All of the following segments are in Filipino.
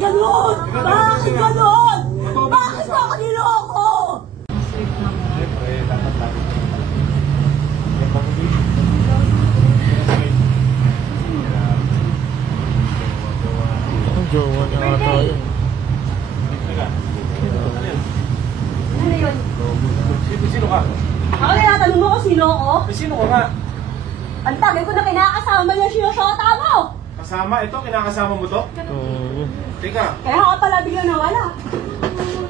ganun? Bakit ganun? Bakit mo ako niloko? Siyempre, dapat lagi ko ang jowa niya nga tayo. Ano yun? Sino ka? Ako tinatanong mo kung sino ako? Sino ka nga? Ang tagal ko na kinakasama niya sinusota mo! Kasama? Ito? Kinakasama mo to? Oo. Teka. Kaya ka pala biglang nawala.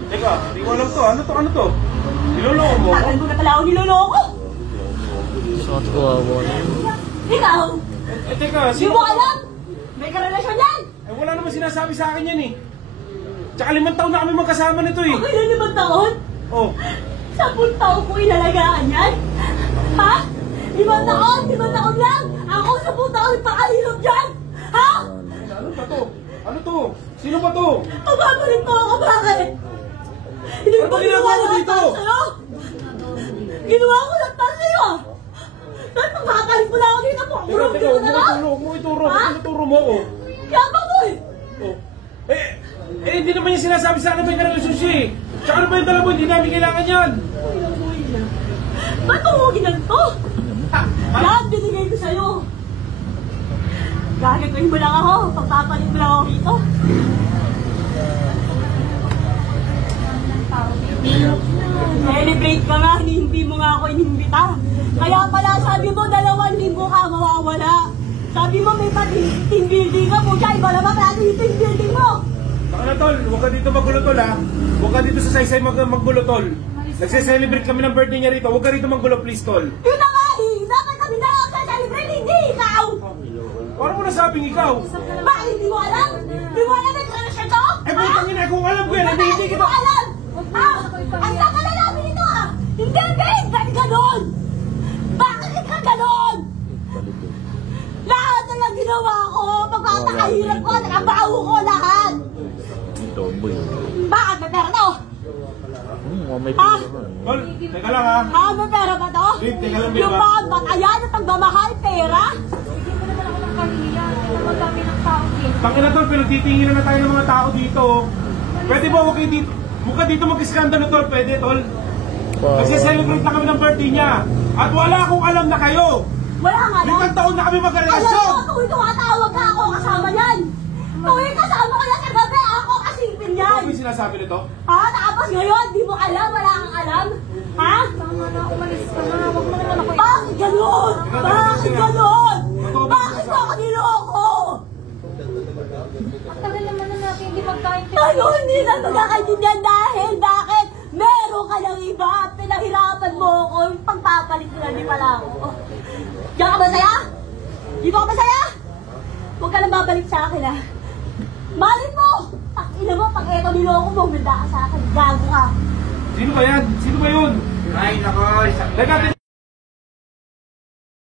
Teka, hindi ko alam to. Ano to? Ano to? Niloloko mo? Tagal ko na pala ako niloloko. Sakit ko awa na. Ikaw, Teka, hindi sino mo ka? alam? May karelasyon yan! Wala naman sinasabi sa akin yan eh. Tsaka 5 taon na kami magkasama nito eh. Okay na 5 taon? Oh. 10 taon ko inalagaan yan? Ha? 5 taon? 5 taon lang? Ako 10 taon pakahilog dyan? Ha? Ano ba to? Ano to? Sino ba to? Pababalik mo ako, bakit? Hindi Ano ko ba ginagawa mo dito? sa'yo? Ginawa ko lang para sa'yo. Tapos pagkakalit mo na ako dito po. Teka, teka, huwag mo ituro. Ha? Ituro mo oh. Yabang mo eh. Oh. Hindi naman yung sinasabi sa akin may karelasyon siya eh. Tsaka ano ba yung dala mo? Hindi namin kailangan yan. Ba't mo ginanto? Lahat binigay ko sa'yo. Gagawin mo lang ako. Pagpapalit mo lang ako dito. Celebrate ka nga, hindi mo nga ako inimbita. Kaya pala sabi mo 2 linggo ka mawawala. Sabi mo may team building ka po siya. Iba naman kaya yung team building mo. Baka tol, huwag ka dito magulo tol ha. Huwag ka dito sa saysay maggulo tol. Nagse-celebrate kami ng birthday niya rito. Huwag ka rito maggulo please tol. Yun na nga eh. Dapat kami na lang sa-celebrate, hindi ikaw. Paano mo nasabing ikaw? Bakit hindi mo alam? Hindi mo alam yung relasyon to? Putang ina, kung alam ko yan, hindi Hindi kita. mo alam! Ha? Ang tagal na namin ito ha! Hindi, babe! Bakit ganon? Bakit ka ganon? Lahat na lang ginawa ko! Pagpapakahirap ko, nakabaho ko lahat! Tomboy. Bakit? May pera to? May Ha? Tol, teka lang ha. Ha? May pera ba to? Babe, teka lang, babe, Yung ha? mga batayan at pagmamahal, pera? Tangina tol, pinagtitinginan na tayo ng mga tao dito. Pwede ba huwag kayo dito? Mukha dito mag-iskandalo tol, pwede tol? Nagse-celebrate na kami ng birthday niya. At wala akong alam na kayo. Wala nga lang. 5 taon na kami Alam magkarelasyon. mo, tuwing tumatawag ka ako kasama yan. Tuwing kasama ka lang sa gabi, ako kasipin yan. Ano yung sinasabi nito? Ha? Tapos ngayon, di mo alam, wala kang alam? Ha? Tama na, umalis ka na. Huwag mo naman ako. Bakit ganun? Bakit ganun? Bakit mo ako niloko? Ang tagal naman na natin hindi magkaintindihan. Ano, hindi na magkakaintindihan dahil bakit? Meron ka ng iba, pinahirapan mo ako, yung pagpapalit mo lang, di pala ako. Diyan ka ba saya? Di ba ka ba saya? Huwag ka lang babalik sa akin ha. Malin mo! Ina mo, pag eto niloko mo, ganda ka sa akin, gago ka. Sino ba yan? Sino ba yun? Ay, nako.